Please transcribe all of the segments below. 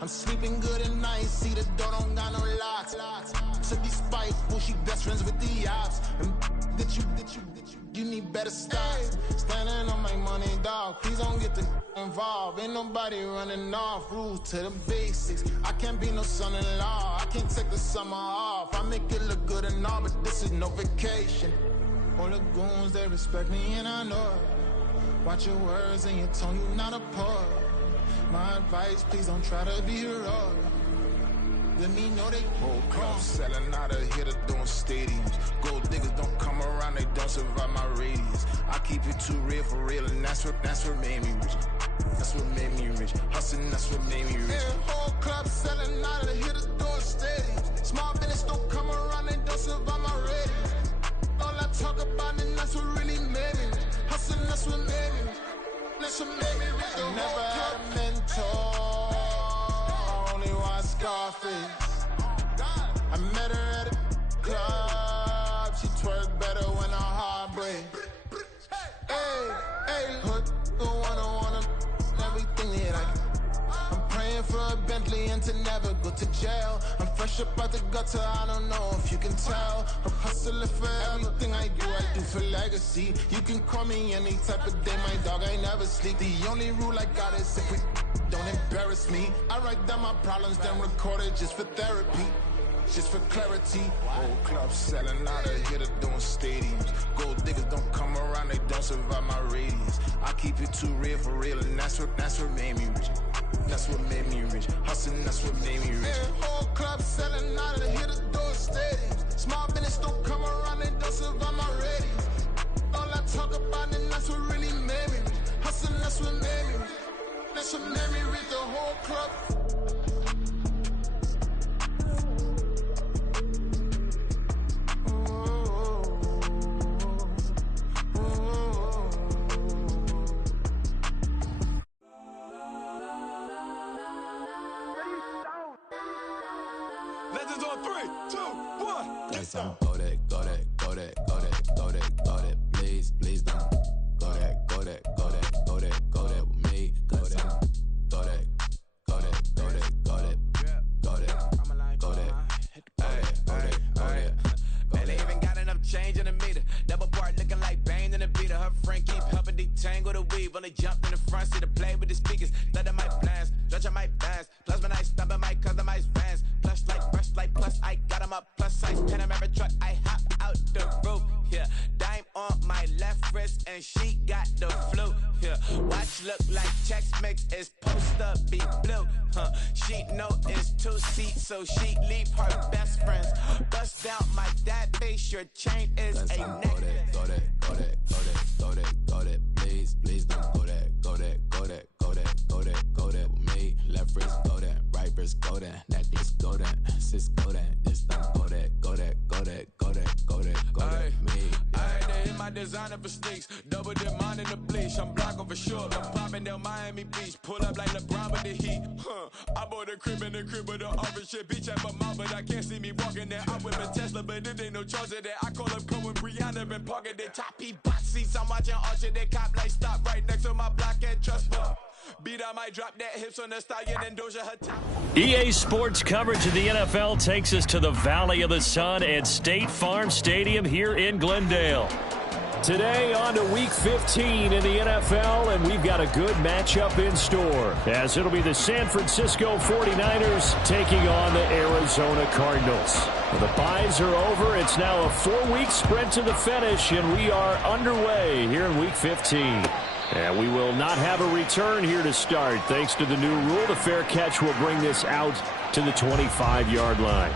I'm sleeping good at night, see the door don't got no locks. To be spiteful, she best friends with the ops. And you need better stocks. Standing on my money, dog. Please don't get involved. Ain't nobody running off. Rules to the basics. I can't be no son-in-law. I can't take the summer off. I make it look good and all, but this is no vacation. All the goons, they respect me and I know it. Watch your words and your tone, you not a poet. My advice, please don't try to be heroic. Let me know they whole club selling out of here to doing stadiums. Gold diggers don't come around, they don't survive my radius. I keep it too real for real, and that's what made me rich. That's what made me rich. Hustling, that's what made me rich. Yeah, whole club selling out of here to doing stadiums. Small business don't come around, they don't survive my radius. All I talk about, and that's what really made me rich. Hustling, that's what made me rich. That's what made me rich. I never had a mentor. Scarface. I met her at a club. She twerk better when her heart breaks. Hey, put the one everything that I can. I'm praying for a Bentley and to never go to jail. I'm fresh up out the gutter, I don't know if you can tell. I'm hustling for everything I do for legacy. You can call me any type of day, my dog, I never sleep. The only rule I got is if we don't embarrass me. I write down my problems, then record it just for therapy, just for clarity. Whole club selling out of here to doing stadiums. Gold diggers don't come around, they don't survive my radius. I keep it too real for real, and that's what made me rich. That's what made me rich. Hustling, that's what made me rich. Yeah, whole club selling out of here to doing stadiums. Small business don't come around, they don't survive my radius. All I talk about, and that's what really made me rich. Hustling, that's what made me rich. That's what made me read the whole club. Legends on 3, 2, 1. Let's go that, go that, go that, go that, go that, go that. Please, please don't. Go that, go that, go that, go that, go that with me. Go that, go that, go that, go that, go that, go that, go that, go that. Man, they even got enough change in the meter. Double part looking like Bane in the beater. Her friend keep helping detangle the weave. When they jumped in the front seat to play with the speakers. Thunder my plans, stretch on my bands. Plus when I stumble my customize vans. Plush like brush like plus I got 'em up. Plus size Panamera truck, I hop out the roof. Yeah, dime on my left wrist and she got the flu. Yeah, watch look like Chex Mix is post up be blue. She know it's 2 seats, so she leave her best friends. Bust down my dad face, your chain is Let's a go neck. that, go that, go that, go that, go that, go that. Please, please don't go that, go that, go that, go that, go that, go that with me. Left wrist go that, right wrist go that, necklace go that, sis go that, it's not go that, go that, go that, go that, go that, go that, me. They hit my designer for sneaks. Double dip mine in the bleach. I'm Blanco for sure. I'm popping down Miami Beach. Pull up like LeBron with the heat. I bought a crib in the crib with the office shit. Beach at my mouth, but I can't see me walking there. I'm with a Tesla, but it ain't no charge of that. I call up Cohen, Brianna, been parking the top box seats. I'm watching Archer, they cop like stop right next to my block and trust me. Beat, I might drop that hips on the stallion and Doja her top. EA Sports coverage of the NFL takes us to the Valley of the Sun at State Farm Stadium here in Glendale. Today on to Week 15 in the NFL, and we've got a good matchup in store, as it'll be the San Francisco 49ers taking on the Arizona Cardinals. The byes are over. It's now a 4-week sprint to the finish, and we are underway here in Week 15. And we will not have a return here to start. Thanks to the new rule, the fair catch will bring this out to the 25-yard line.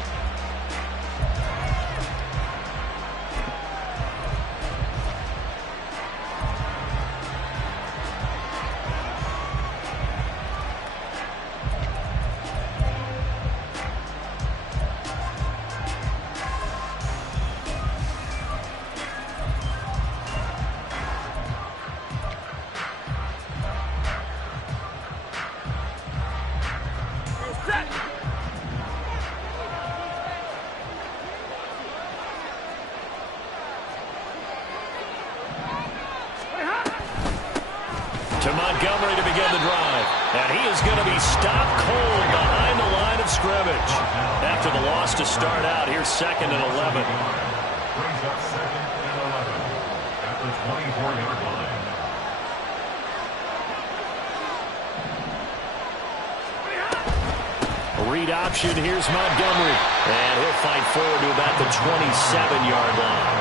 To Montgomery to begin the drive. And he is going to be stopped cold behind the line of scrimmage. After the loss to start out, here's 2nd and 11. Brings up 2nd and 11 at the 24-yard line. A read option. Here's Montgomery. And he'll fight forward to about the 27-yard line.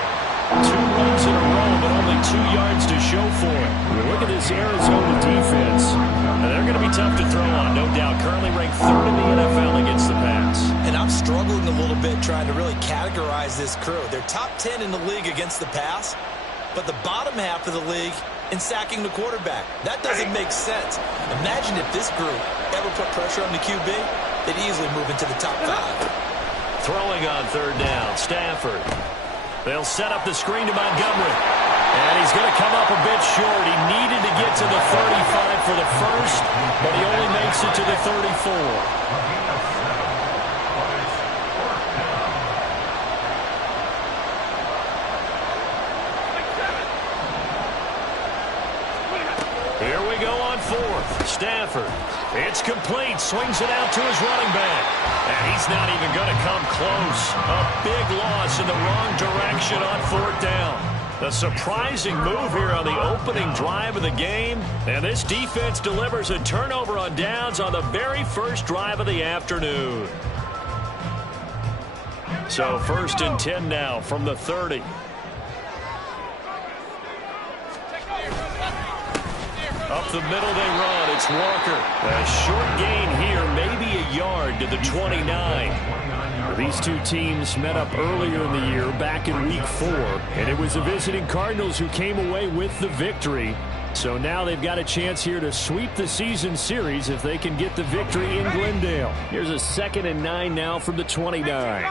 2 runs in a row, but only 2 yards to show for it. Look at this Arizona defense. And they're going to be tough to throw on, no doubt. Currently ranked 3rd in the NFL against the pass. And I'm struggling a little bit trying to really categorize this crew. They're top 10 in the league against the pass, but the bottom half of the league in sacking the quarterback. That doesn't make sense. Imagine if this group ever put pressure on the QB, they'd easily move into the top 5. Throwing on 3rd down, Stafford. They'll set up the screen to Montgomery. And he's going to come up a bit short. He needed to get to the 35 for the first, but he only makes it to the 34. Here we go on 4th. Stafford. It's complete. Swings it out to his running back. And he's not even going to come close. A big loss in the wrong direction on 4th down. A surprising move here on the opening drive of the game. And this defense delivers a turnover on downs on the very first drive of the afternoon. So 1st and 10 now from the 30. Up the middle they run. It's Walker. A short gain here, maybe a yard to the 29. These two teams met up earlier in the year, back in Week 4, and it was the visiting Cardinals who came away with the victory. So now they've got a chance here to sweep the season series if they can get the victory in Glendale. Here's a 2nd and 9 now from the 29.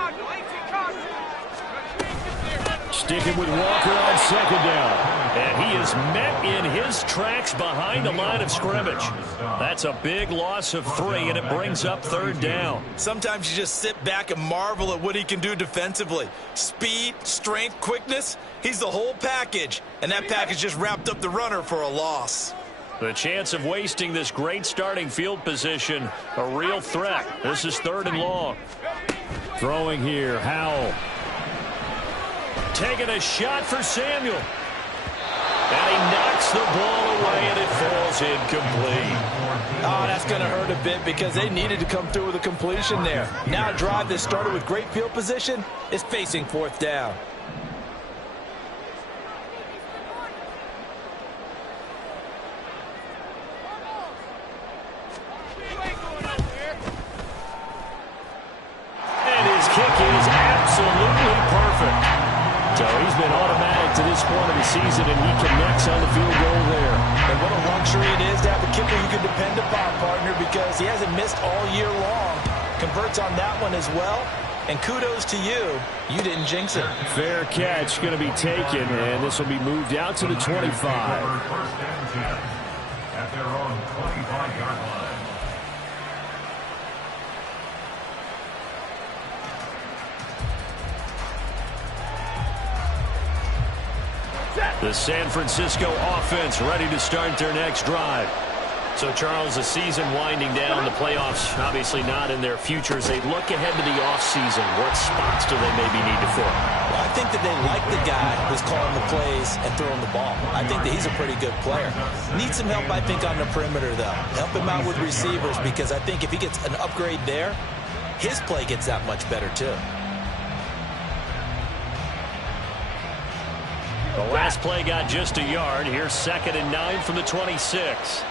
Sticking with Walker on 2nd down. And he is met in his tracks behind the line of scrimmage. That's a big loss of 3, and it brings up 3rd down. Sometimes you just sit back and marvel at what he can do defensively. Speed, strength, quickness, he's the whole package. And that package just wrapped up the runner for a loss. The chance of wasting this great starting field position, a real threat. This is 3rd and long. Throwing here, Howell. Taking a shot for Samuel. And he knocks the ball away, and it falls incomplete. Oh, that's going to hurt a bit because they needed to come through with a completion there. Now a drive that started with great field position is facing 4th down. And his kick is absolutely perfect. So he's been automatic to this point of the season, and he connects on the field goal there. And what a luxury it is to have a kicker you can depend upon, partner, because he hasn't missed all year long. Converts on that one as well. And kudos to you. You didn't jinx it. Fair catch going to be taken, and this will be moved out to the 25. 1st and 10 at their own 25-yard line. The San Francisco offense ready to start their next drive. So, Charles, the season winding down, the playoffs obviously not in their future. As they look ahead to the offseason, what spots do they maybe need to fill? Well, I think that they like the guy who's calling the plays and throwing the ball. I think that he's a pretty good player. Needs some help, I think, on the perimeter, though. Help him out with receivers, because I think if he gets an upgrade there, his play gets that much better, too. The last play got just a yard. Here's 2nd and 9 from the 26.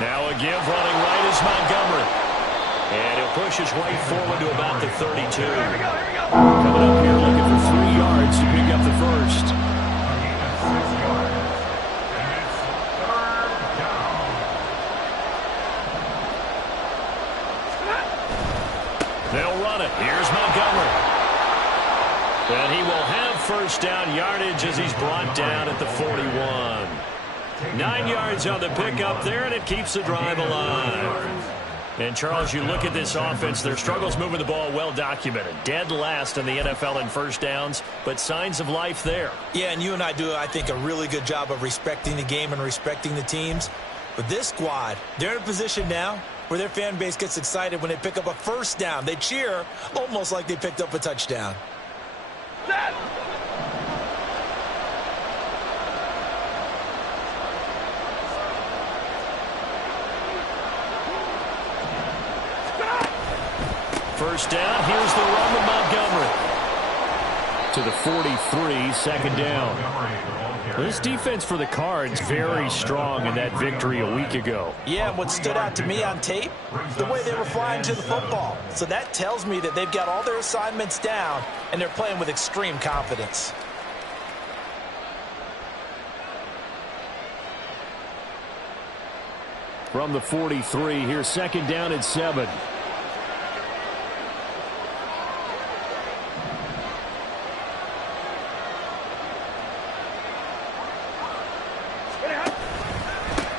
Now a give running right is Montgomery. And he'll push his way forward to about the 32. Coming up here looking for 3 yards to pick up the first. They'll run it. Here's Montgomery. And he will have 1st down yardage as he's brought down at the 41. 9 yards on the pickup there, and it keeps the drive alive. And, Charles, you look at this offense, their struggles moving the ball well documented. Dead last in the NFL in first downs, but signs of life there. Yeah, and you and I do, I think, a really good job of respecting the game and respecting the teams. But this squad, they're in a position now where their fan base gets excited when they pick up a first down. They cheer almost like they picked up a touchdown. First down, here's the run with Montgomery. To the 43, second down. This defense for the Cards very strong in that victory a week ago. Yeah, and what stood out to me on tape, the way they were flying to the football. So that tells me that they've got all their assignments down, and they're playing with extreme confidence. From the 43, here's second down and 7.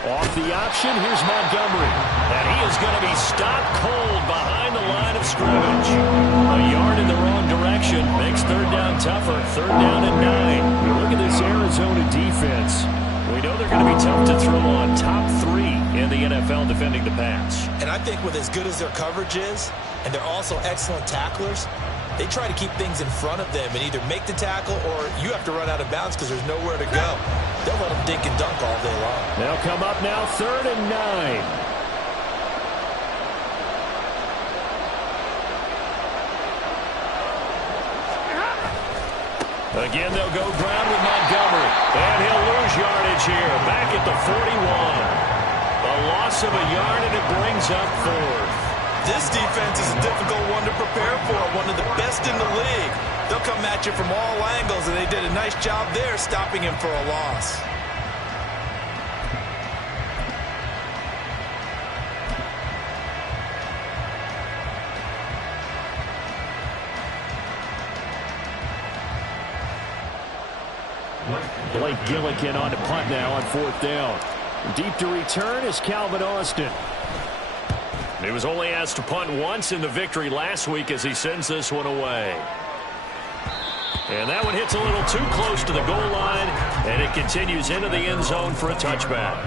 Off the option, here's Montgomery. And he is going to be stopped cold behind the line of scrimmage. A yard in the wrong direction makes third down tougher. Third down and 9. You look at this Arizona defense. We know they're going to be tough to throw on. Top 3 in the NFL defending the pass. And I think with as good as their coverage is, and they're also excellent tacklers, they try to keep things in front of them and either make the tackle or you have to run out of bounds because there's nowhere to go. They'll let them dink and dunk all day long. They'll come up now, third and 9. Again, they'll go ground with Montgomery. And he'll lose yardage here. Back at the 41. A loss of a yard, and it brings up fourth. This defense is a difficult one to prepare for. One of the best in the league. They'll come at you from all angles, and they did a nice job there stopping him for a loss. Blake Gillikin on to punt now on fourth down. Deep to return is Calvin Austin. He was only asked to punt once in the victory last week as he sends this one away. And that one hits a little too close to the goal line, and it continues into the end zone for a touchback.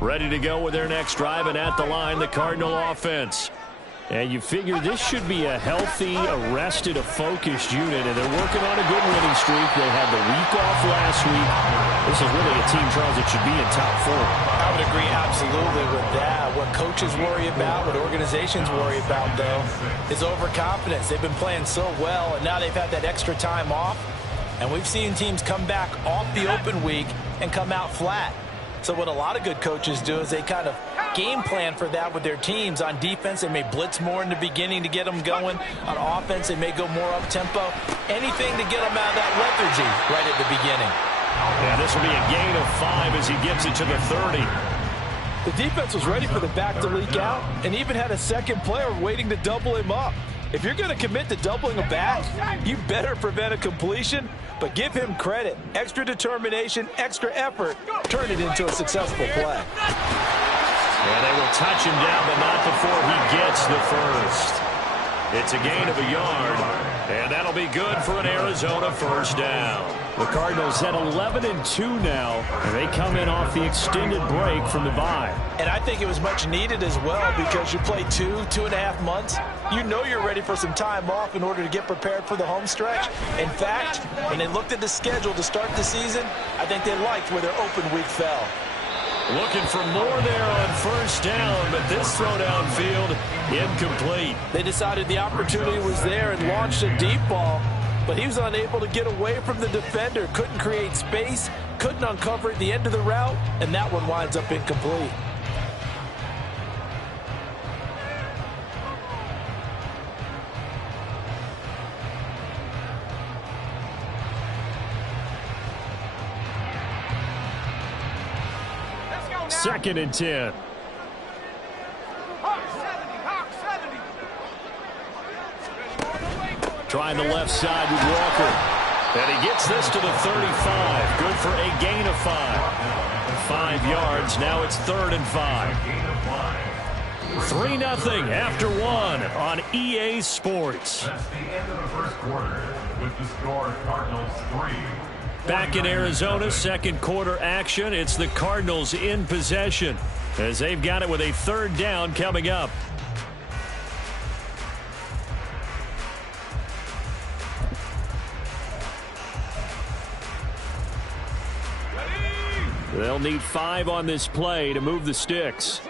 Ready to go with their next drive, and at the line, the Cardinal offense. And you figure this should be a healthy, arrested, a focused unit, and they're working on a good winning streak. They had the week off last week. This is really a team, Charles, that should be in top 4. I would agree absolutely with that. What coaches worry about, what organizations worry about, though, is overconfidence. They've been playing so well, and now they've had that extra time off. And we've seen teams come back off the open week and come out flat. So what a lot of good coaches do is they kind of game plan for that with their teams. On defense, they may blitz more in the beginning to get them going. On offense, they may go more up-tempo. Anything to get them out of that lethargy right at the beginning. Yeah, this will be a gain of 5 as he gets it to the 30. The defense was ready for the back to leak out and even had a second player waiting to double him up. If you're going to commit to doubling a back, you better prevent a completion, but give him credit. Extra determination, extra effort, turn it into a successful play. And they will touch him down, but not before he gets the first. It's a gain of a yard, and that'll be good for an Arizona first down. The Cardinals at 11-2 now, and they come in off the extended break from the bye. And I think it was much needed as well because you play 2.5 months. You know you're ready for some time off in order to get prepared for the home stretch. In fact, when they looked at the schedule to start the season, I think they liked where their open week fell. Looking for more there on first down, but this throw downfield incomplete. They decided the opportunity was there and launched a deep ball, but he was unable to get away from the defender, couldn't create space, couldn't uncover at the end of the route, and that one winds up incomplete. Second and 10. Trying the left side with Walker. And he gets this to the 35. Good for a gain of 5. 5 yards. Now it's 3rd and 5. 3-0 after 1 on EA Sports. That's the end of the first quarter with the score Cardinals 3. Back in Arizona, second quarter action. It's the Cardinals in possession as they've got it with a 3rd down coming up. They'll need 5 on this play to move the sticks.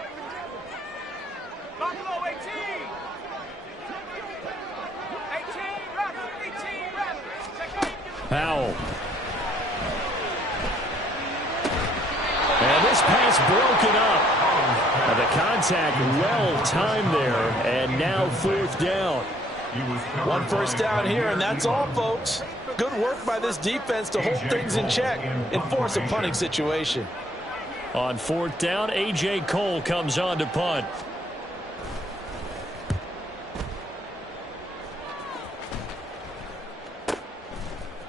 Powell. And this pass broken up. And the contact well timed there. And now 4th down. 1 first down here, and that's all, folks. Good work by this defense to hold things in check and force a punting situation. On 4th down, A.J. Cole comes on to punt.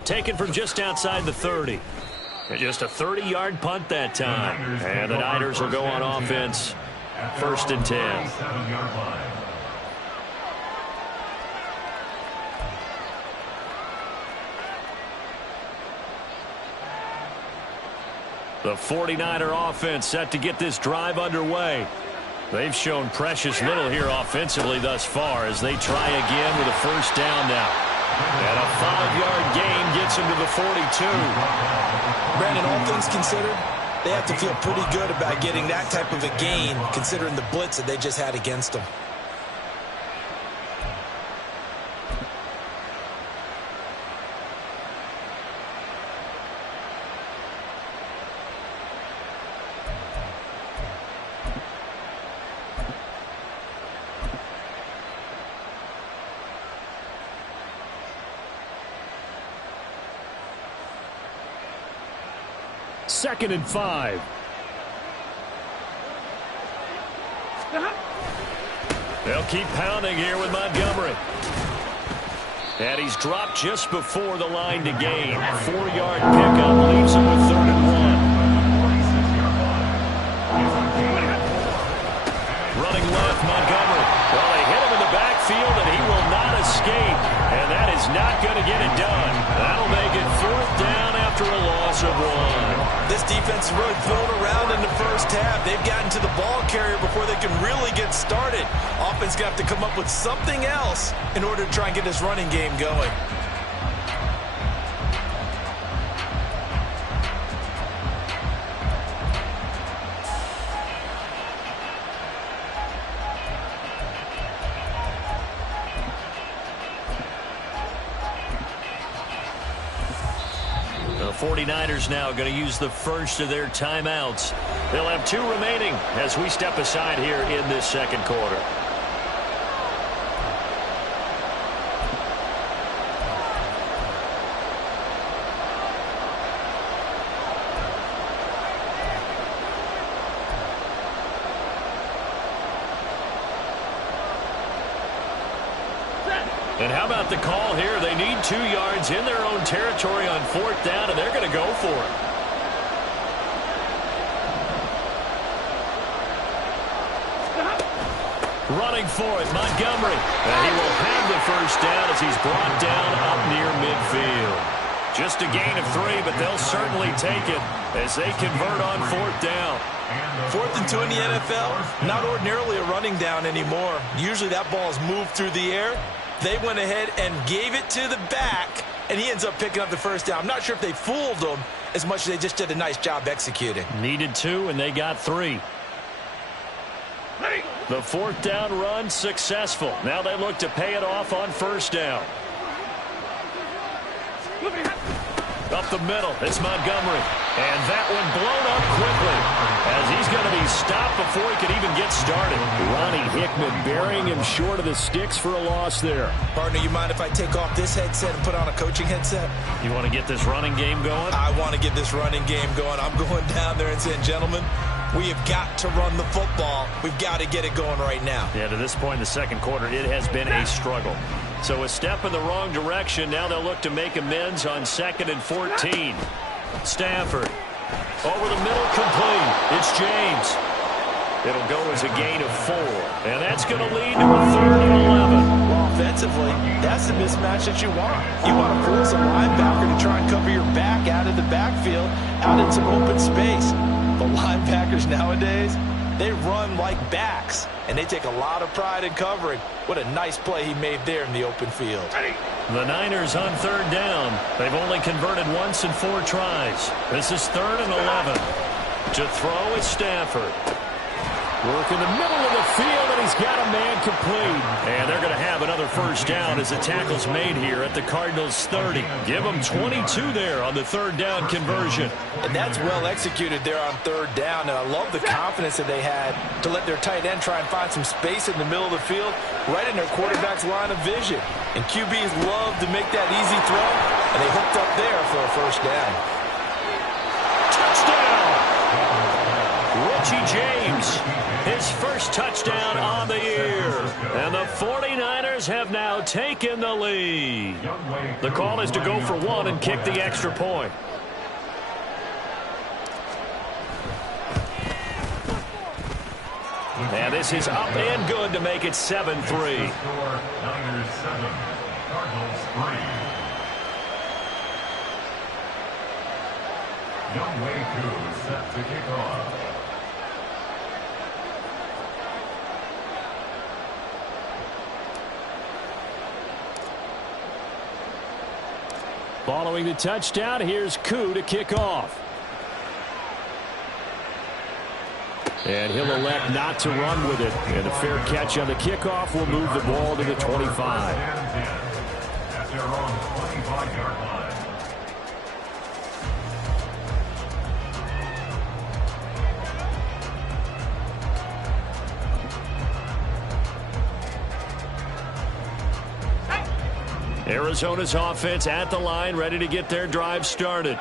Taken from just outside the 30. And just a 30-yard punt that time. And the Niners will go on offense. 1st and 10. The 49er offense set to get this drive underway. They've shown precious little here offensively thus far as they try again with a 1st down now. And a 5-yard gain gets him to the 42. Brandon, all things considered, they have to feel pretty good about getting that type of a gain considering the blitz that they just had against them. Second and 5. They'll keep pounding here with Montgomery. And he's dropped just before the line to gain. 4-yard pickup leaves him with 3rd and 1. Running left, Montgomery. Well, they hit him in the backfield, and he will not escape. And that is not going to get it done. That'll make it 4th down after a loss of 1. This defense is really thrown around in the first half. They've gotten to the ball carrier before they can really get started. Offense got to come up with something else in order to try and get this running game going. The 49ers now going to use the first of their timeouts. They'll have 2 remaining as we step aside here in this second quarter. And how about the call here? They need 2 yards in their own territory on 4th down, and they're going to go for it. Running for it, Montgomery. And he will have the 1st down as he's brought down up near midfield. Just a gain of 3, but they'll certainly take it as they convert on 4th down. 4th and 2 in the NFL, not ordinarily a running down anymore. Usually that ball is moved through the air. They went ahead and gave it to the back, and he ends up picking up the 1st down. I'm not sure if they fooled him as much as they just did a nice job executing. Needed 2, and they got 3. The 4th down run successful. Now they look to pay it off on 1st down. Up the middle, it's Montgomery. And that one blown up quickly as he's going to be stopped before he can even get started. Ronnie Hickman burying him short of the sticks for a loss there. Partner, you mind if I take off this headset and put on a coaching headset? You want to get this running game going? I want to get this running game going. I'm going down there and saying, gentlemen, we have got to run the football. We've got to get it going right now. Yeah, to this point in the second quarter, it has been a struggle. So a step in the wrong direction. Now they'll look to make amends on 2nd and 14. Stafford. Over the middle, complete. It's James. It'll go as a gain of 4. And that's going to lead to a 3rd and 11. Well, offensively, that's the mismatch that you want. You want to force a linebacker to try and cover your back out of the backfield, out in some open space. But linebackers nowadays, they run like backs, and they take a lot of pride in covering. What a nice play he made there in the open field. The Niners on 3rd down. They've only converted once in 4 tries. This is 3rd and 11. To throw is Stafford. Work in the middle of the field, and he's got a man complete. And they're going to have another 1st down as the tackle's made here at the Cardinals' 30. Give them 22 there on the 3rd down conversion. And that's well executed there on 3rd down. And I love the confidence that they had to let their tight end try and find some space in the middle of the field, right in their quarterback's line of vision. And QBs love to make that easy throw, and they hooked up there for a 1st down. Touchdown! Richie James. His first touchdown on the year. And the 49ers have now taken the lead. The call is to go for 1 and kick the extra point. And this is up and good to make it 7-3. Niners 7, Cardinals 3. Younghoe Koo set to kick off. Following the touchdown, here's Koo to kick off. And he'll elect not to run with it. And a fair catch on the kickoff will move the ball to the 25. At their own 25-yard line. Arizona's offense at the line, ready to get their drive started.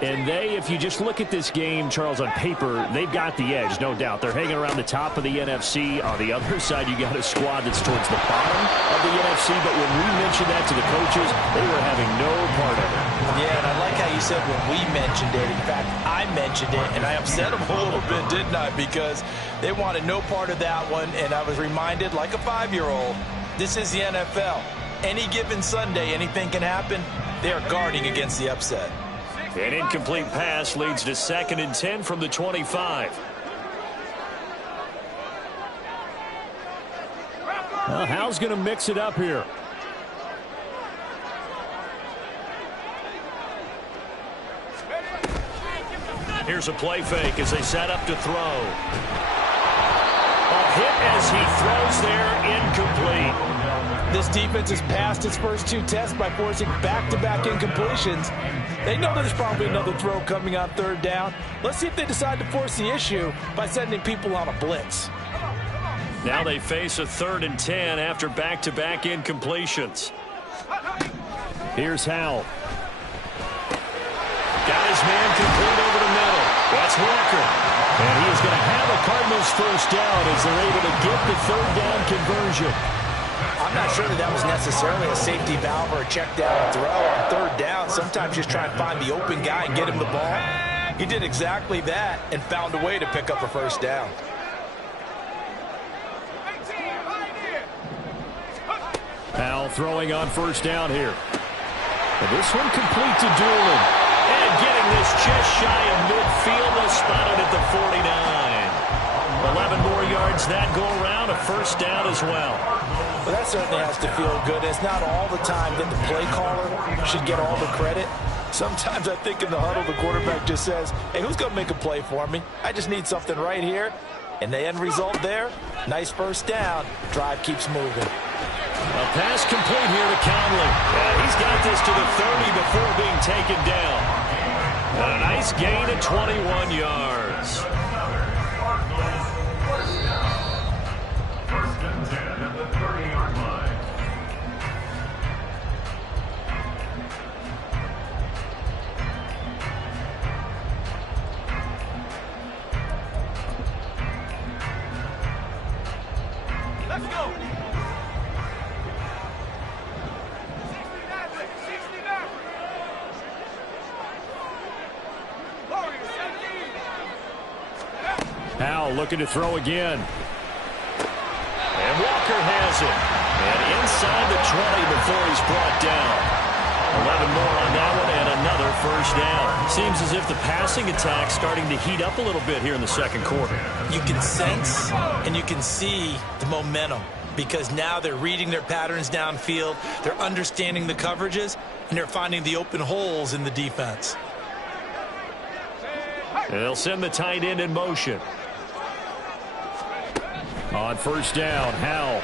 And they, if you just look at this game, Charles, on paper, they've got the edge, no doubt. They're hanging around the top of the NFC. On the other side, you got a squad that's towards the bottom of the NFC. But when we mentioned that to the coaches, they were having no part of it. Yeah, and I like how you said when we mentioned it. In fact, I mentioned it, and I upset them a little bit, didn't I? Because they wanted no part of that one, and I was reminded, like a 5-year-old, this is the NFL. Any given Sunday, anything can happen. They are guarding against the upset. An incomplete pass leads to 2nd and 10 from the 25. Well, Hal's going to mix it up here. Here's a play fake as they set up to throw. A hit as he throws there, incomplete. This defense has passed its first 2 tests by forcing back-to-back incompletions. They know there's probably another throw coming on 3rd down. Let's see if they decide to force the issue by sending people on a blitz. Now they face a 3rd and 10 after back-to-back incompletions. Here's Hal. Got his man complete over the middle. That's Walker. And he is going to have a Cardinals 1st down as they're able to get the 3rd down conversion. I'm not sure that was necessarily a safety valve or a check down throw on 3rd down. Sometimes just try and find the open guy and get him the ball. He did exactly that and found a way to pick up a 1st down. Hal throwing on 1st down here. And this one complete to Doolin. And getting this just shy of midfield, they'll spot it at the 49. 11 more yards that go around, a 1st down as well. Well, that certainly has to feel good. It's not all the time that the play caller should get all the credit. Sometimes I think in the huddle, the quarterback just says, hey, who's going to make a play for me? I just need something right here. And the end result there, nice 1st down. Drive keeps moving. A pass complete here to Conley. He's got this to the 30 before being taken down. And a nice gain of 21 yards. First and 10 at the 30-yard line. Let's go. Howell looking to throw again. And Walker has it. And inside the 20 before he's brought down. 11 more on that one and another first down. Seems as if the passing attack's starting to heat up a little bit here in the second quarter. You can sense and you can see the momentum because now they're reading their patterns downfield, they're understanding the coverages, and they're finding the open holes in the defense. And they'll send the tight end in motion. On first down, Howell.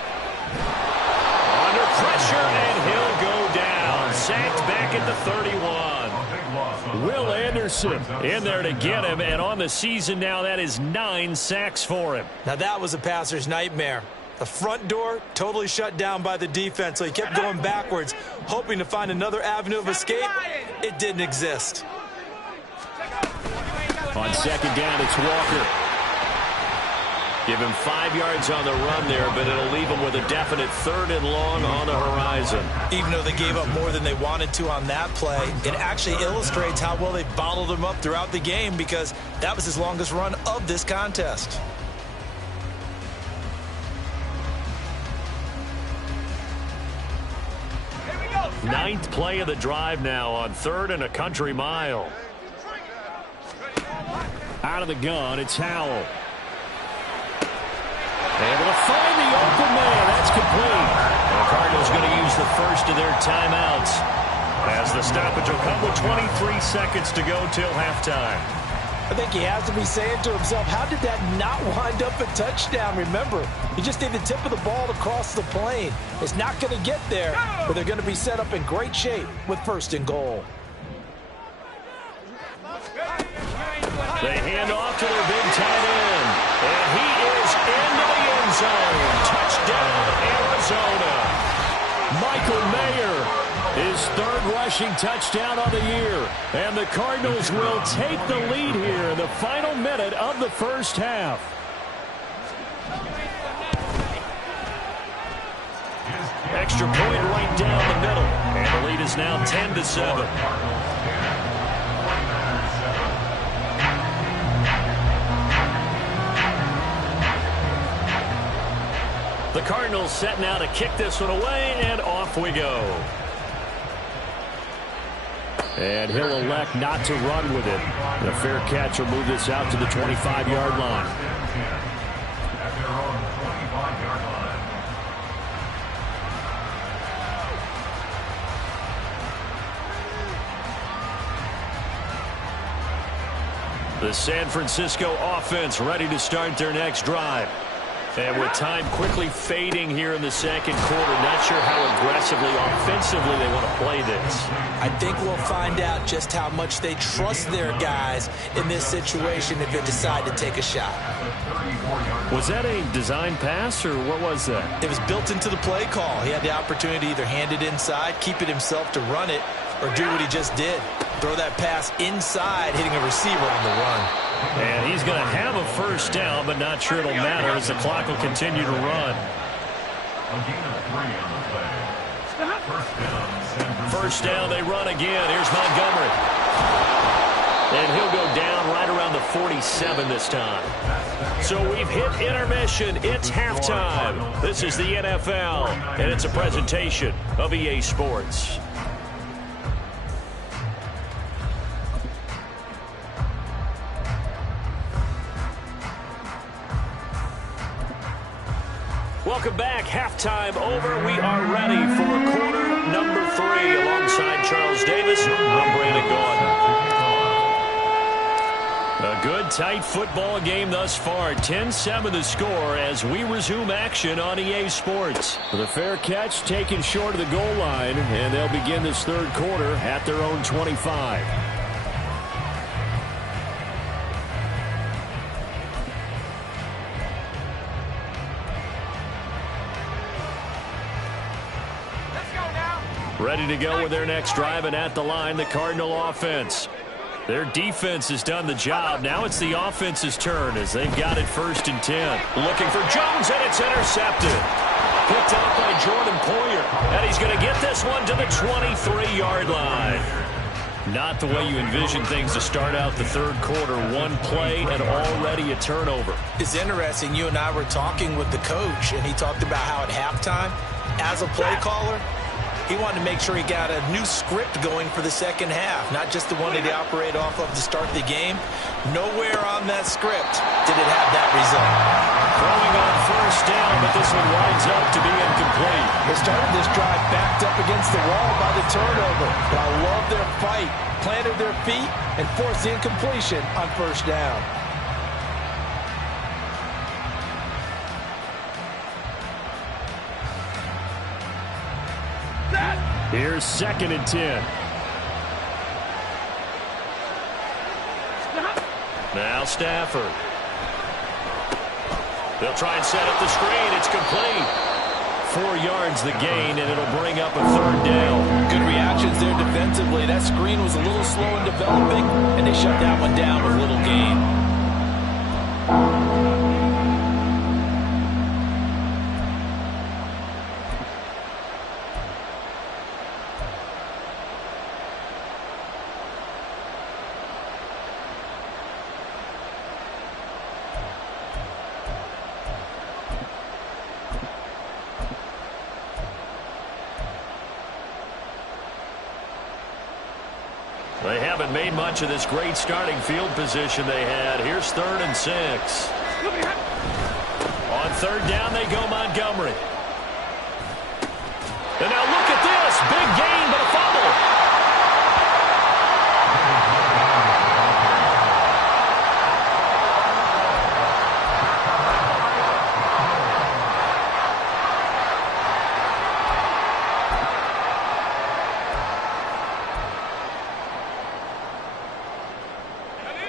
Under pressure, and he'll go down. Sacked back at the 31. Will Anderson in there to get him, and on the season now, that is 9 sacks for him. Now that was a passer's nightmare. The front door totally shut down by the defense, so he kept going backwards, hoping to find another avenue of escape. It didn't exist. On second down, it's Walker. Give him 5 yards on the run there, but it'll leave him with a definite 3rd and long on the horizon. Even though they gave up more than they wanted to on that play, it actually illustrates how well they bottled him up throughout the game because that was his longest run of this contest. Ninth play of the drive now on 3rd and a country mile. Out of the gun, it's Howell. Able to find the open man. That's complete. And the Cardinals going to use the first of their timeouts as the stoppage will come with 23 seconds to go till halftime. I think he has to be saying to himself, how did that not wind up a touchdown? Remember, you just need the tip of the ball to cross the plane. It's not going to get there, but they're going to be set up in great shape with 1st and goal. They hand off to their big tight end, and he is into the end zone. Touchdown, Arizona. Michael Mayer, his 3rd rushing touchdown on the year. And the Cardinals will take the lead here in the final minute of the first half. Extra point right down the middle. And the lead is now 10-7. The Cardinals set now to kick this one away, and off we go. And he'll elect not to run with it. And a fair catch will move this out to the 25-yard line. At their own 25-yard line. The San Francisco offense ready to start their next drive. And with time quickly fading here in the second quarter, not sure how aggressively, offensively they want to play this. I think we'll find out just how much they trust their guys in this situation if they decide to take a shot. Was that a design pass, or what was that? It was built into the play call. He had the opportunity to either hand it inside, keep it himself to run it, or do what he just did. Throw that pass inside, hitting a receiver on the run. And he's going to have a first down, but not sure it'll matter as the clock will continue to run. First down, they run again. Here's Montgomery. And he'll go down right around the 47 this time. So we've hit intermission. It's halftime. This is the NFL, and it's a presentation of EA Sports. Welcome back. Halftime over. We are ready for quarter number 3 alongside Charles Davis. I'm Brandon Gaudin. A good, tight football game thus far. 10-7 the score as we resume action on EA Sports. The fair catch taken short of the goal line, and they'll begin this third quarter at their own 25. Ready to go with their next drive, and at the line, the Cardinal offense. Their defense has done the job. Now it's the offense's turn as they've got it 1st and 10. Looking for Jones, and it's intercepted. Picked up by Jordan Poyer, and he's going to get this one to the 23-yard line. Not the way you envision things to start out the third quarter. One play and already a turnover. It's interesting. You and I were talking with the coach, and he talked about how at halftime, as a play caller, he wanted to make sure he got a new script going for the second half, not just the one that he operated off of to start the game. Nowhere on that script did it have that result. Throwing on first down, but this one winds up to be incomplete. They started this drive backed up against the wall by the turnover, but I love their fight, planted their feet, and forced the incompletion on first down. Here's 2nd and 10. Now Stafford. They'll try and set up the screen. It's complete. 4 yards the gain, and it'll bring up a 3rd down. Good reactions there defensively. That screen was a little slow in developing, and they shut that one down with little gain. They haven't made much of this great starting field position they had. Here's 3rd and 6. On 3rd down, they go Montgomery. And now look at this. Big gain, but a fumble.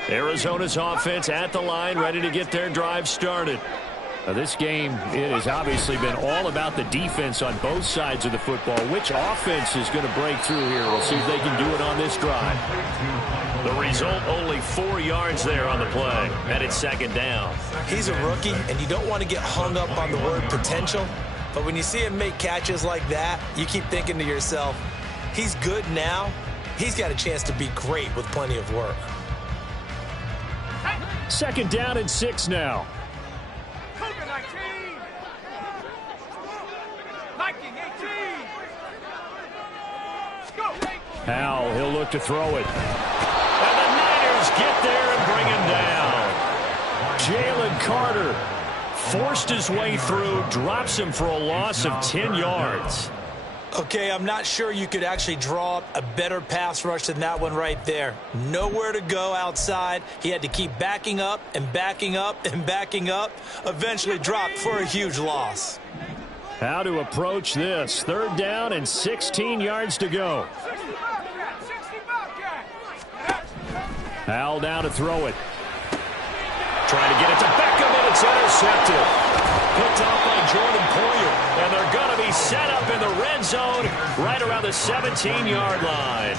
Arizona's offense at the line, ready to get their drive started. Now this game, it has obviously been all about the defense on both sides of the football. Which offense is going to break through here? We'll see if they can do it on this drive. The result, only 4 yards there on the play, and it's 2nd down. He's a rookie, and you don't want to get hung up on the word potential. But when you see him make catches like that, you keep thinking to yourself, he's good now. He's got a chance to be great with plenty of work. 2nd down and 6 now. Howell, he'll look to throw it. And the Niners get there and bring him down. Jalen Carter forced his way through, drops him for a loss of 10 yards. Okay, I'm not sure you could actually draw up a better pass rush than that one right there. Nowhere to go outside. He had to keep backing up and backing up and backing up. Eventually dropped for a huge loss. How to approach this. 3rd down and 16 yards to go. Howell down to throw it. Trying to get it to Beckham, and it's intercepted. Picked off by Jordan Poyer. And they're going to be set up in the red zone right around the 17-yard line.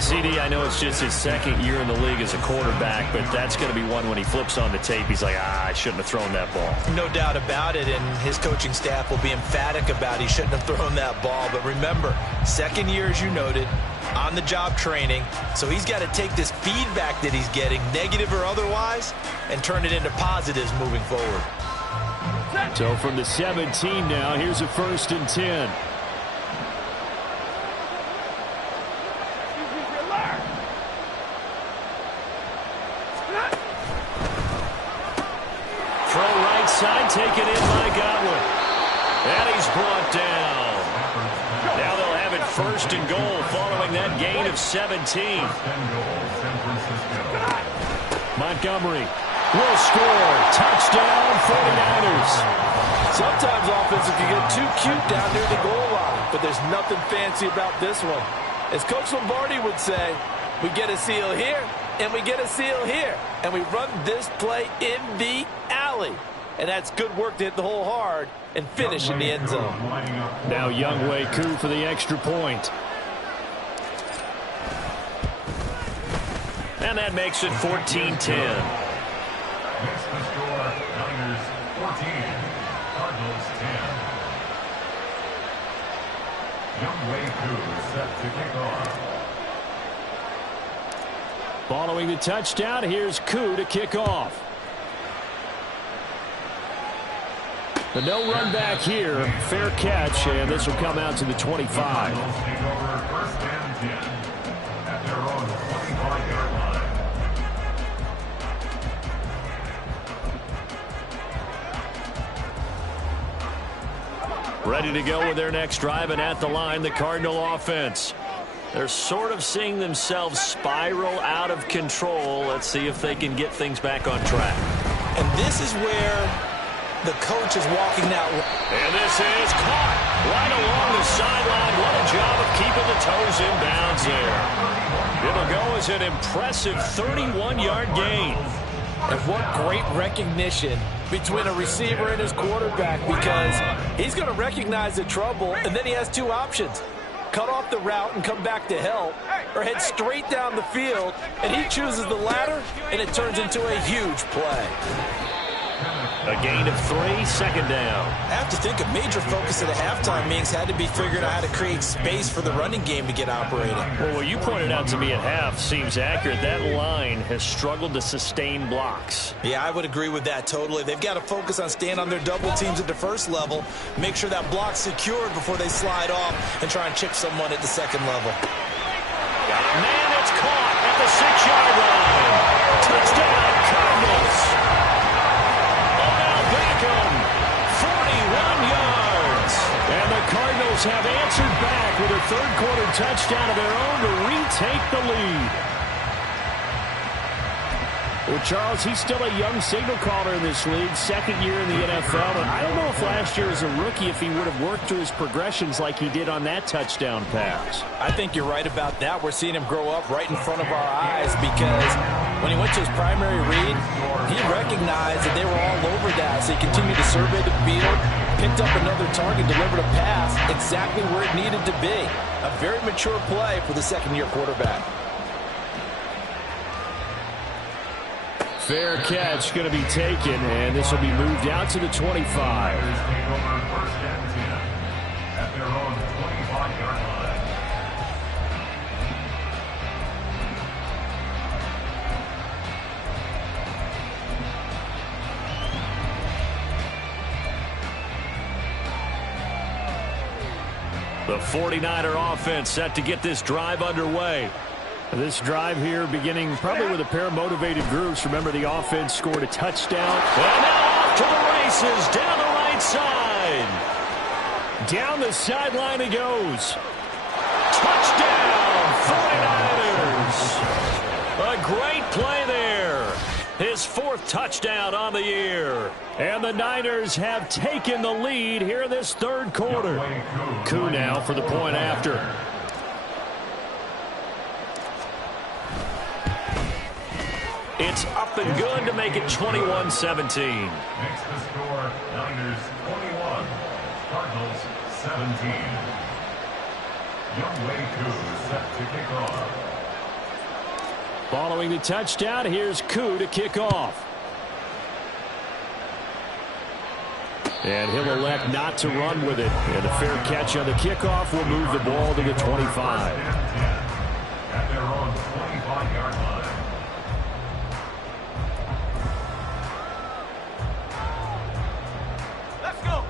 CD, I know it's just his 2nd year in the league as a quarterback, but that's going to be one when he flips on the tape. He's like, I shouldn't have thrown that ball. No doubt about it, and his coaching staff will be emphatic about he shouldn't have thrown that ball. But remember, 2nd year, as you noted, on-the-job training. So he's got to take this feedback that he's getting, negative or otherwise, and turn it into positives moving forward. So from the 17 now, here's a 1st and 10. Throw right side, taken in by Godwin. And he's brought down. Now they'll have it 1st and goal following that gain of 17. Montgomery will score. Touchdown, 49ers. Sometimes offenses can get too cute down near the goal line, but there's nothing fancy about this one. As Coach Lombardi would say, we get a seal here, and we get a seal here, and we run this play in the alley. And that's good work to hit the hole hard and finish in the end zone. Now Younghoe Koo for the extra point. And that makes it 14-10. Next to score, Niners 14, Cardinals 10. Younghoe Koo is set to kick off. Following the touchdown, here's Koo to kick off. The no run back here, fair catch, and this will come out to the 25. First and 10 at their own 25-yard line. Ready to go with their next drive, and at the line, the Cardinal offense. They're sort of seeing themselves spiral out of control. Let's see if they can get things back on track. And this is where the coach is walking out. And this is caught right along the sideline. What a job of keeping the toes in bounds there. It'll go as an impressive 31-yard gain. And what great recognition between a receiver and his quarterback, because he's going to recognize the trouble, and then he has two options. Cut off the route and come back to help, or head straight down the field, and he chooses the latter, and it turns into a huge play. A gain of 3, second down. I have to think a major focus at the halftime meetings had to be figuring out how to create space for the running game to get operating. Well, what you pointed out to me at half seems accurate. That line has struggled to sustain blocks. Yeah, I would agree with that totally. They've got to focus on staying on their double teams at the first level, make sure that block's secured before they slide off and try and chip someone at the second level. Man, it's caught at the 6-yard line. Touchdown, Cardinals. 41 yards. And the Cardinals have answered back with a third-quarter touchdown of their own to retake the lead. Well, Charles, he's still a young signal caller in this league, second year in the NFL. And I don't know if last year as a rookie if he would have worked through his progressions like he did on that touchdown pass. I think you're right about that. We're seeing him grow up right in front of our eyes, because when he went to his primary read, he recognized that they were all over that. So he continued to survey the field, picked up another target, delivered a pass exactly where it needed to be. A very mature play for the second-year quarterback. Fair catch going to be taken, and this will be moved out to the 25. First and 10 at their own 25-yard line. The 49er offense set to get this drive underway. This drive here beginning probably with a pair of motivated groups. Remember, the offense scored a touchdown. And now off to the races down the right side. Down the sideline he goes. Touchdown, 49ers. A great play there. His 4th touchdown on the year. And the Niners have taken the lead here in this third quarter. Koo now for the point after. It's up and good to make it 21-17. Makes the score Niners 21, Cardinals 17. Younghoe Koo set to kick off. Following the touchdown, here's Koo to kick off. And he'll elect not to run with it. And a fair catch on the kickoff will move the ball to the 25. At their own 25-yard line.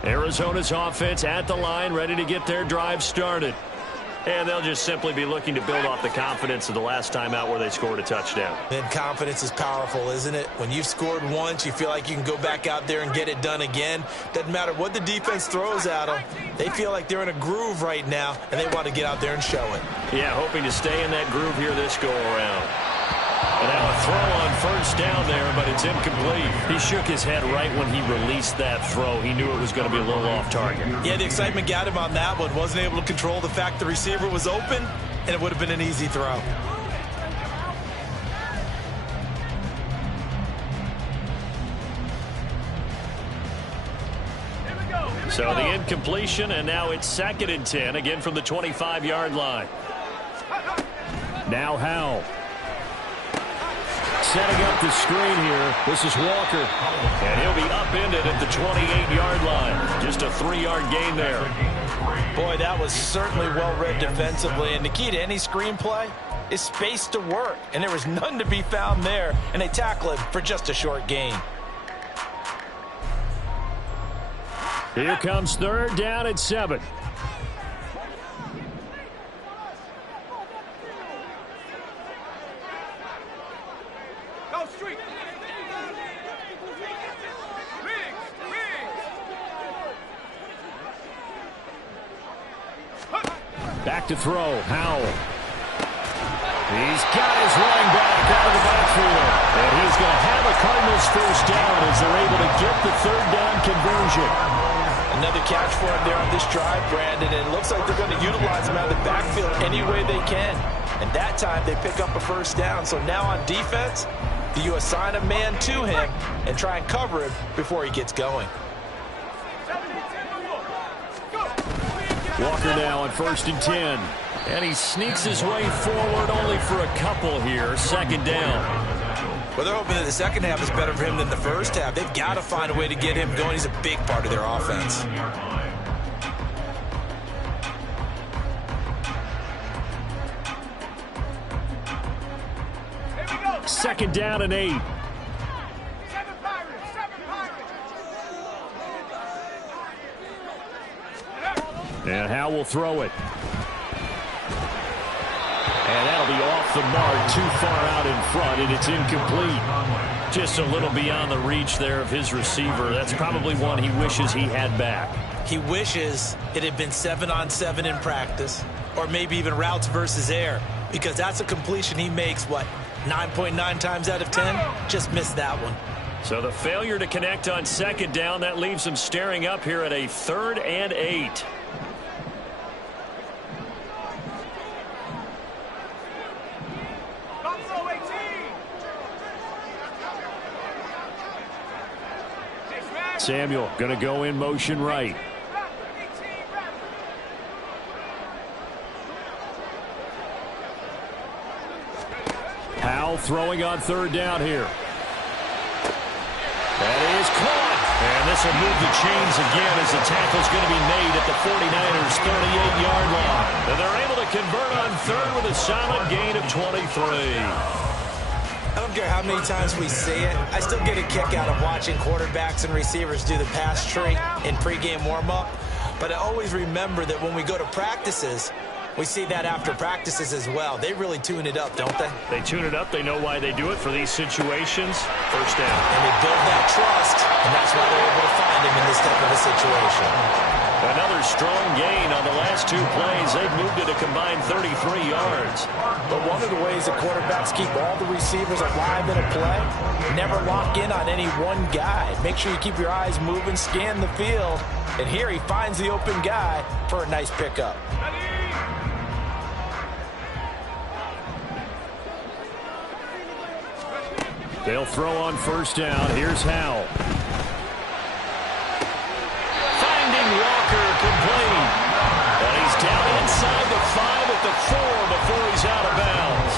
Arizona's offense at the line, ready to get their drive started. And they'll just simply be looking to build off the confidence of the last time out where they scored a touchdown. And confidence is powerful, isn't it? When you've scored once, you feel like you can go back out there and get it done again. Doesn't matter what the defense throws at them. They feel like they're in a groove right now, and they want to get out there and show it. Yeah, hoping to stay in that groove here this go-around. And now a throw on first down there, but it's incomplete. He shook his head right when he released that throw. He knew it was going to be a little off target. Yeah, the excitement got him on that one. Wasn't able to control the fact the receiver was open, and it would have been an easy throw. So the incompletion, and now it's 2nd and 10, again from the 25-yard line. Now Howell. Setting up the screen here. This is Walker. And he'll be upended at the 28-yard line. Just a 3-yard gain there. Boy, that was certainly well read defensively. And the key to any screen play, is space to work, and there was none to be found there, and they tackle him for just a short gain. Here comes third down at 7. Back to throw, Howell. He's got his running back out of the backfield. And he's going to have a Cardinals first down as they're able to get the third down conversion. Another catch for him there on this drive, Brandon, and it looks like they're going to utilize him out of the backfield any way they can. And that time they pick up a first down. So now on defense, you assign a man to him and try and cover him before he gets going. Walker now on 1st and 10. And he sneaks his way forward only for a couple here. Second down. Well, they're hoping that the second half is better for him than the first half. They've got to find a way to get him going. He's a big part of their offense. Second down and 8. And Howell will throw it. And that'll be off the mark, too far out in front, and it's incomplete. Just a little beyond the reach there of his receiver. That's probably one he wishes he had back. He wishes it had been 7-on-7 in practice, or maybe even routes versus air, because that's a completion he makes, what, 9.9 times out of 10? Just missed that one. So the failure to connect on second down, that leaves him staring up here at a 3rd and 8. Samuel going to go in motion right. Howell throwing on 3rd down here. That is caught. And this will move the chains again as the tackle's going to be made at the 49ers' 38-yard line. And they're able to convert on 3rd with a solid gain of 23. I don't care how many times we say it, I still get a kick out of watching quarterbacks and receivers do the pass tree in pregame warm-up. But I always remember that when we go to practices, we see that after practices as well. They really tune it up, don't they? They tune it up. They know why they do it for these situations. First down. And they build that trust, and that's why they're able to find him in this type of a situation. Another strong gain on the last 2 plays. They've moved it a combined 33 yards. But one of the ways that quarterbacks keep all the receivers alive in a play, never lock in on any one guy. Make sure you keep your eyes moving, scan the field. And here he finds the open guy for a nice pickup. They'll throw on 1st down. Here's Howell. Walker complete. And he's down inside the 5 at the 4 before he's out of bounds.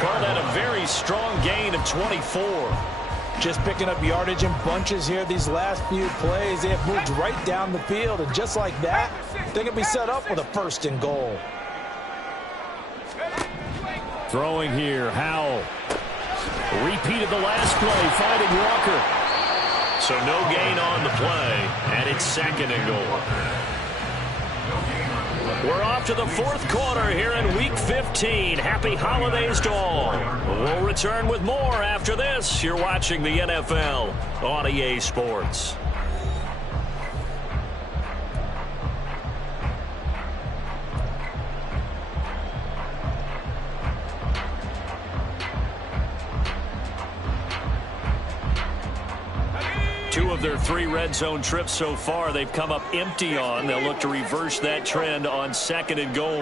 Call that a very strong gain of 24. Just picking up yardage in bunches here these last few plays. They have moved right down the field, and just like that, they can be set up with a 1st and goal. Throwing here, Howell. Repeated the last play, finding Walker. So no gain on the play, and it's 2nd and goal. We're off to the 4th quarter here in Week 15. Happy holidays to all. We'll return with more after this. You're watching the NFL on EA Sports. Two of their 3 red zone trips so far, they've come up empty on. They'll look to reverse that trend on 2nd and goal.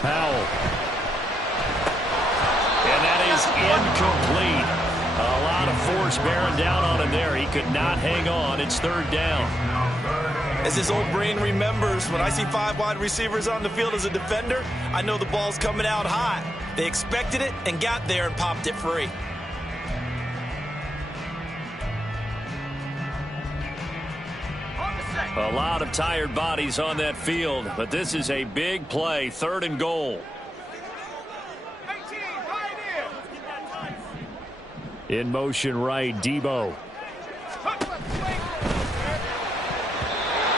Howell. And that is incomplete. A lot of force bearing down on him there. He could not hang on. It's 3rd down. As his old brain remembers, when I see 5 wide receivers on the field as a defender, I know the ball's coming out hot. They expected it and got there and popped it free. A lot of tired bodies on that field, but this is a big play, 3rd and goal. In motion right, Debo.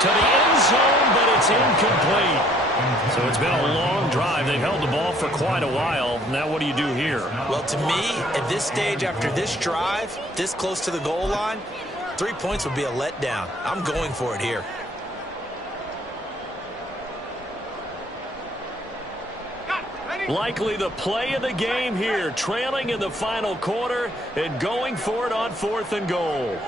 To the end zone, but it's incomplete. So it's been a long drive. They held the ball for quite a while. Now what do you do here? Well, to me, at this stage, after this drive, this close to the goal line, 3 points would be a letdown. I'm going for it here. Likely the play of the game here, trailing in the final quarter and going for it on 4th and goal.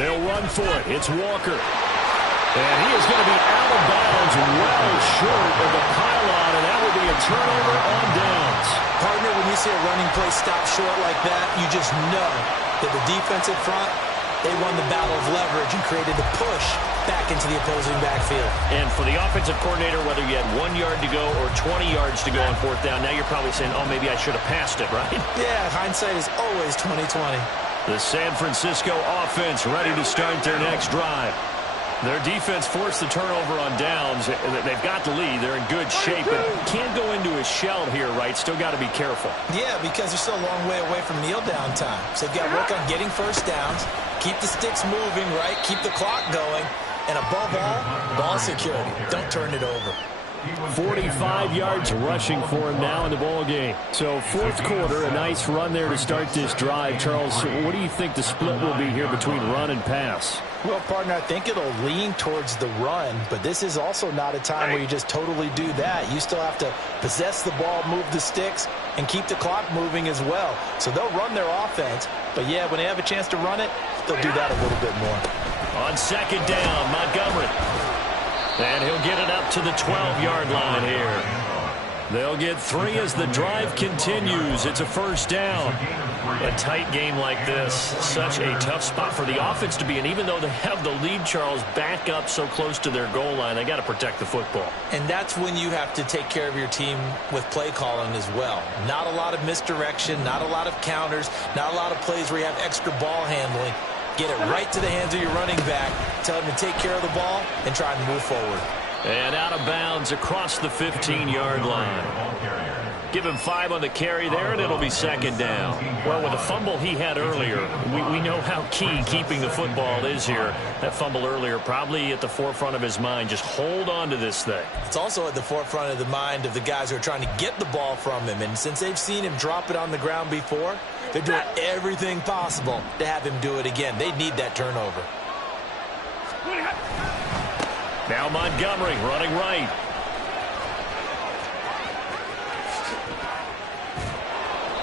They'll run for it. It's Walker. And he is going to be out of bounds well short of the pylon, and that will be a turnover on downs. Partner, when you see a running play stop short like that, you just know that the defensive front, they won the battle of leverage and created the push back into the opposing backfield. And for the offensive coordinator, whether you had 1 yard to go or 20 yards to go on 4th down, now you're probably saying, oh, maybe I should have passed it, right? Yeah, hindsight is always 20/20. The San Francisco offense ready to start their next drive. Their defense forced the turnover on downs. They've got the lead. They're in good shape, but can't go into a shell here, right? Still got to be careful. Yeah, because they're still a long way away from kneel down time. So they've got to work on getting first downs, keep the sticks moving, right? Keep the clock going, and above all, ball security. Don't turn it over. 45 yards rushing for him now in the ball game. So 4th quarter, a nice run there to start this drive. Charles, what do you think the split will be here between run and pass? Well, partner, I think it'll lean towards the run, but this is also not a time where you just totally do that. You still have to possess the ball, move the sticks, and keep the clock moving as well. So they'll run their offense, but yeah, when they have a chance to run it, they'll do that a little bit more. On 2nd down, Montgomery. And he'll get it up to the 12-yard line here. They'll get 3 as the drive continues. It's a 1st down. A tight game like this, such a tough spot for the offense to be in. Even though they have the lead, Charles, back up so close to their goal line, they got to protect the football. And that's when you have to take care of your team with play calling as well. Not a lot of misdirection, not a lot of counters, not a lot of plays where you have extra ball handling. Get it right to the hands of your running back. Tell him to take care of the ball and try and move forward. And out of bounds across the 15-yard line. Give him 5 on the carry there, and it'll be 2nd down. Well, with the fumble he had earlier, we know how key keeping the football is here. That fumble earlier probably at the forefront of his mind. Just hold on to this thing. It's also at the forefront of the mind of the guys who are trying to get the ball from him. And since they've seen him drop it on the ground before, they're doing everything possible to have him do it again. They need that turnover. Now Montgomery running right.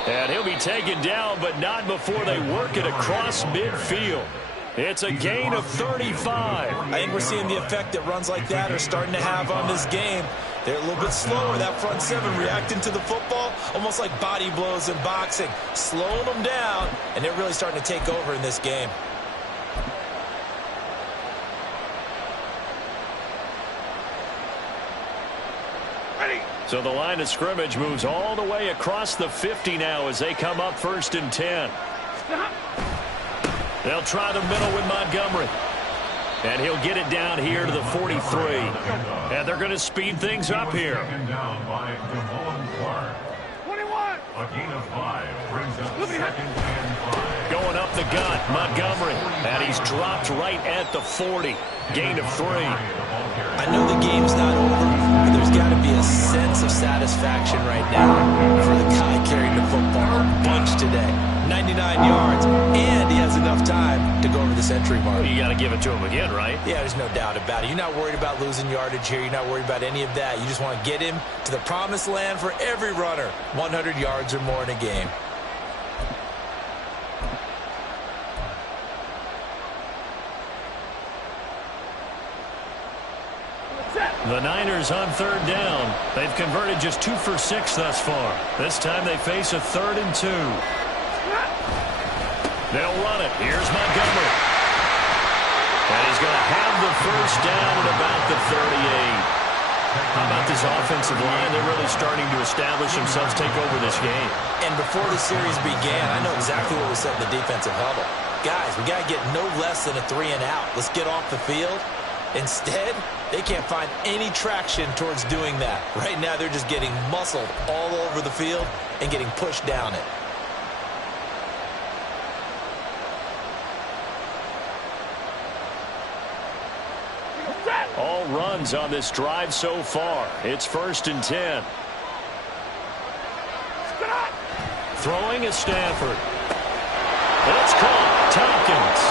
And he'll be taken down, but not before they work it across midfield. It's a gain of 35. I think we're seeing the effect that runs like that are starting to have on this game. They're a little bit slower, that front 7, reacting to the football, almost like body blows in boxing, slowing them down, and they're really starting to take over in this game. So the line of scrimmage moves all the way across the 50 now as they come up 1st and 10. They'll try the middle with Montgomery. And he'll get it down here to the 43. And they're going to speed things up here. Down by Devon Clark. 21. A gain of 5 brings up 2nd and 5. Going up the gut, Montgomery. And he's dropped right at the 40. Gain of 3. I know the game's not over, but there's got to be a sense of satisfaction right now for the guy carrying the football a bunch today. 99 yards, and he has enough time to go over the century mark. You got to give it to him again, right? Yeah, there's no doubt about it. You're not worried about losing yardage here. You're not worried about any of that. You just want to get him to the promised land for every runner. 100 yards or more in a game. The Niners on 3rd down. They've converted just 2 for 6 thus far. This time they face a 3rd and 2. They'll run it. Here's Montgomery. And he's going to have the 1st down at about the 38. How about this offensive line? They're really starting to establish themselves, take over this game. And before the series began, I know exactly what was said in the defensive huddle. Guys, we got to get no less than a 3-and-out. Let's get off the field. Instead, they can't find any traction towards doing that. Right now, they're just getting muscled all over the field and getting pushed down it. All runs on this drive so far. It's 1st and 10. Throwing is Stafford. It's caught. Tompkins.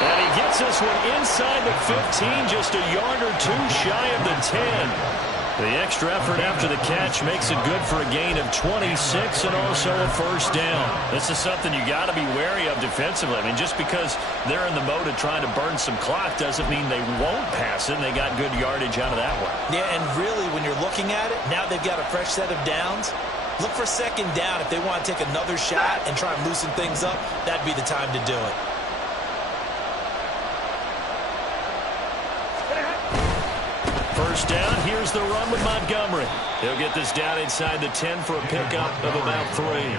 And he gets this one inside the 15, just a yard or two shy of the 10. The extra effort after the catch makes it good for a gain of 26 and also a 1st down. This is something you got to be wary of defensively. I mean, just because they're in the mode of trying to burn some clock doesn't mean they won't pass it. They got good yardage out of that one. Yeah, and really, when you're looking at it, now they've got a fresh set of downs. Look for 2nd down. If they want to take another shot and try and loosen things up, that'd be the time to do it. First down, here's the run with Montgomery. He'll get this down inside the 10 for a pickup of about 3.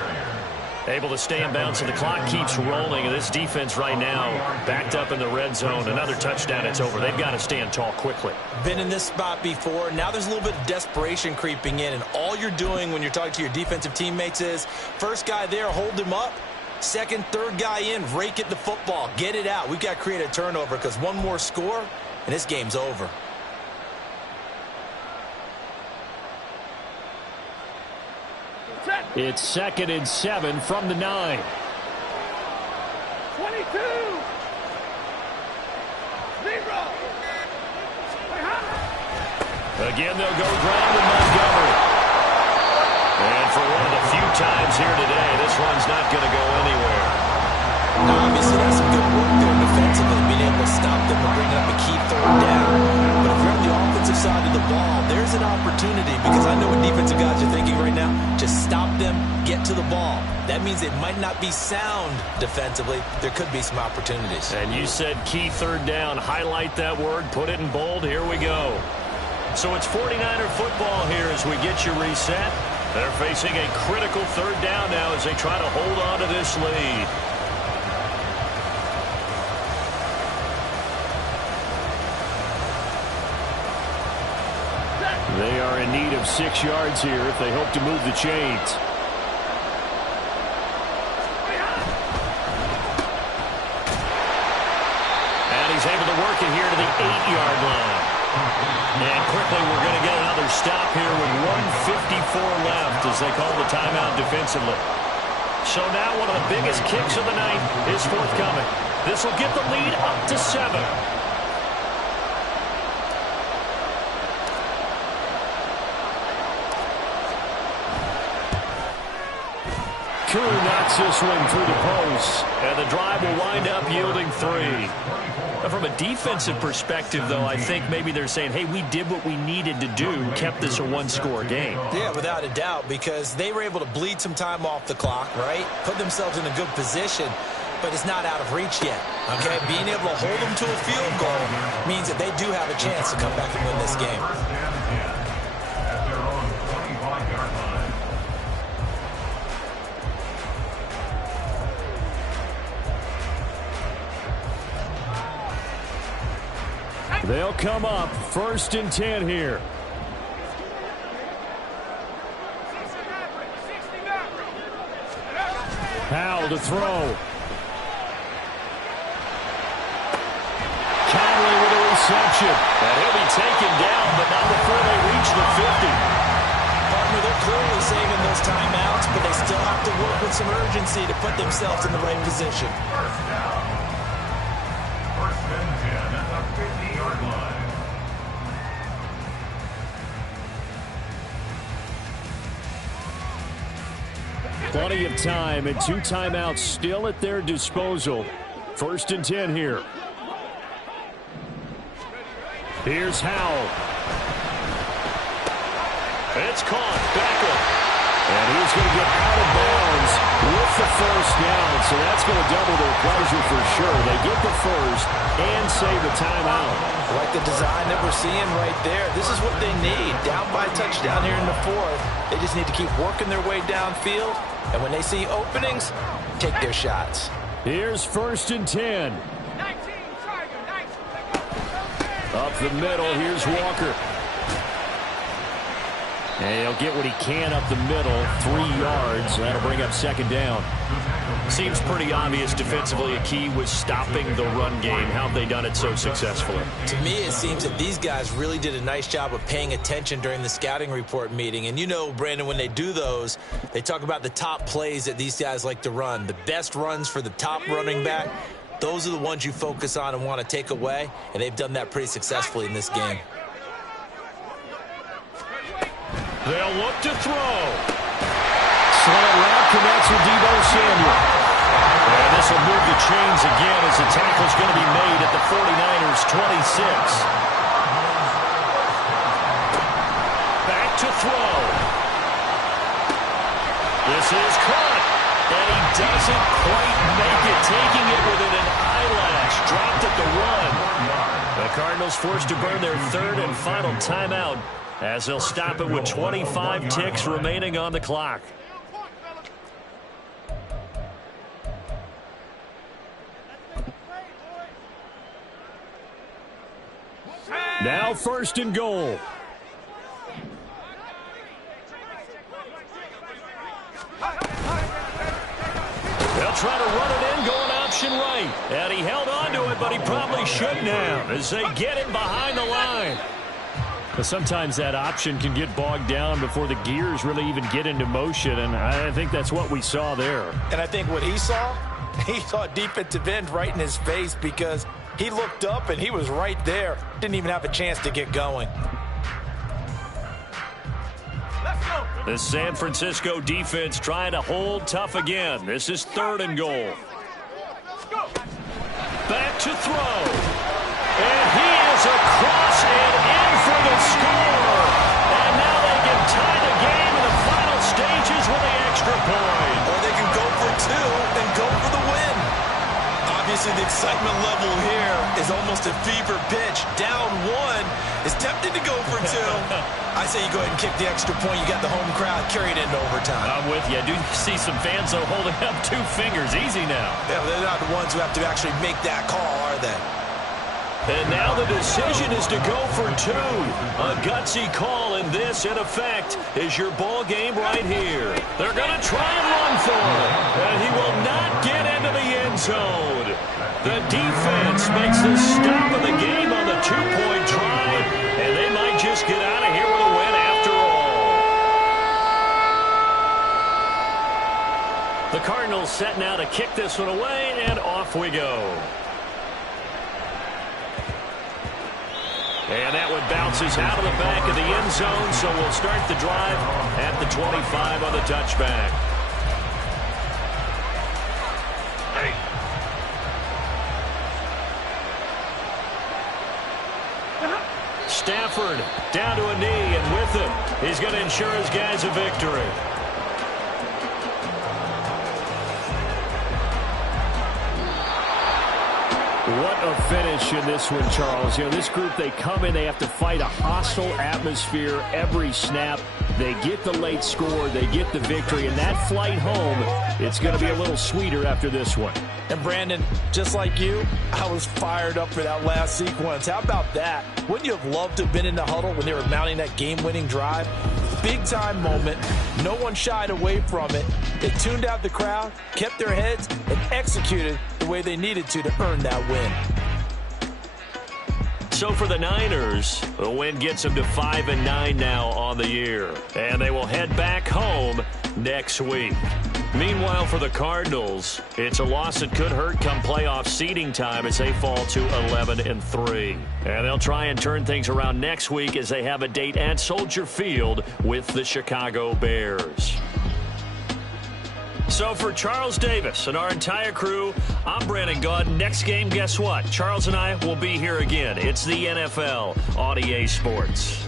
Able to stay in bounds, and the clock keeps rolling. And this defense right now backed up in the red zone. Another touchdown, it's over. They've got to stand tall quickly. Been in this spot before. Now there's a little bit of desperation creeping in, and all you're doing when you're talking to your defensive teammates is, first guy there, hold him up. 2nd, 3rd guy in, rake it the football. Get it out. We've got to create a turnover because one more score, and this game's over. It's 2nd and 7 from the 9. 22. Again, they'll go ground with Montgomery. And for one of the few times here today, this one's not going to go anywhere. Obviously, that's some good work there defensively, being able to stop them and bring up a key 3rd down. But if you're on the offensive side of the ball, there's an opportunity, because I know what defensive guys are thinking right now. Just stop them, get to the ball. That means it might not be sound defensively. There could be some opportunities. And you said key 3rd down. Highlight that word, put it in bold. Here we go. So it's 49er football here as we get you reset. They're facing a critical 3rd down now as they try to hold on to this lead. They are in need of 6 yards here if they hope to move the chains. And he's able to work it here to the 8-yard line. And quickly we're going to get another stop here with 1:54 left as they call the timeout defensively. So now one of the biggest kicks of the night is forthcoming. This will get the lead up to 7. Koo knocks this one through the post, and the drive will wind up yielding 3. From a defensive perspective, though, I think maybe they're saying, hey, we did what we needed to do, kept this a 1-score game. Yeah, without a doubt, because they were able to bleed some time off the clock, right? Put themselves in a good position, but it's not out of reach yet, okay? Being able to hold them to a field goal means that they do have a chance to come back and win this game. At their own 25-yard line. They'll come up 1st and 10 here. Howell to throw. Conley with a reception. And he'll be taken down, but not before they reach the 50. Partner, they're clearly saving those timeouts, but they still have to work with some urgency to put themselves in the right position. First down. 1st and 10 at the 50-yard line. Plenty of time and 2 timeouts still at their disposal. 1st and 10 here. Here's Howell. It's caught. Beckham. And he's going to get out of bounds with the 1st first down, so that's going to double their pleasure for sure. They get the first and save the timeout. I like the design that we're seeing right there. This is what they need. Down by a touchdown here in the fourth. They just need to keep working their way downfield. And when they see openings, take their shots. Here's 1st and 10. Up the middle, here's Walker. And he'll get what he can up the middle, 3 yards. That'll bring up 2nd down. Seems pretty obvious defensively a key was stopping the run game. How have they done it so successfully? To me, it seems that these guys really did a nice job of paying attention during the scouting report meeting. And you know, Brandon, when they do those, they talk about the top plays that these guys like to run. The best runs for the top running back, those are the ones you focus on and want to take away. And they've done that pretty successfully in this game. They'll look to throw. Slant route connects with Deebo Samuel. And this will move the chains again as the tackle's going to be made at the 49ers' 26. Back to throw. This is caught. And he doesn't quite make it, taking it within an eyelash. Dropped at the run. The Cardinals forced to burn their 3rd and final timeout, as they'll stop it with 25 ticks remaining on the clock. Now 1st and goal. They'll try to run it in, going option right. And he held on to it, but he probably shouldn't have, as they get him behind the line. But sometimes that option can get bogged down before the gears really even get into motion, and I think that's what we saw there. And I think what he saw a defensive end right in his face, because he looked up and he was right there. Didn't even have a chance to get going. The San Francisco defense trying to hold tough again. This is 3rd and goal. Back to throw. And he is across and in for the score. And now they can tie the game in the final stages with the extra point. Or they can go for 2 and go for the win. Obviously, the excitement level here is almost a fever pitch. Down 1 is tempted to go for 2. I say you go ahead and kick the extra point. You got the home crowd. Carry it into overtime. I'm with you. I do see some fans, though, holding up 2 fingers. Easy now. Yeah, they're not the ones who have to actually make that call, are they? And now the decision is to go for 2. A gutsy call, and this, in effect, is your ball game right here. They're going to try and run for it. And he will not get into the end zone. The defense makes the stop of the game on the 2-point try, and they might just get out of here with a win after all. The Cardinals set now to kick this one away, and off we go. And that one bounces out of the back of the end zone, so we'll start the drive at the 25 on the touchback. Stafford down to a knee, and with it, he's going to ensure his guys a victory. What a finish in this one, Charles. You know, this group, they come in, they have to fight a hostile atmosphere every snap. They get the late score, they get the victory, and that flight home, it's going to be a little sweeter after this one. And Brandon, just like you, I was fired up for that last sequence. How about that? Wouldn't you have loved to have been in the huddle when they were mounting that game-winning drive? Big-time moment. No one shied away from it. They tuned out the crowd, kept their heads, and executed the way they needed to earn that win. So for the Niners, the win gets them to 5-9 now on the year. And they will head back home next week. Meanwhile, for the Cardinals, it's a loss that could hurt come playoff seeding time as they fall to 11-3. And they'll try and turn things around next week as they have a date at Soldier Field with the Chicago Bears. So for Charles Davis and our entire crew, I'm Brandon Gaudin. Next game, guess what? Charles and I will be here again. It's the NFL on EA Sports.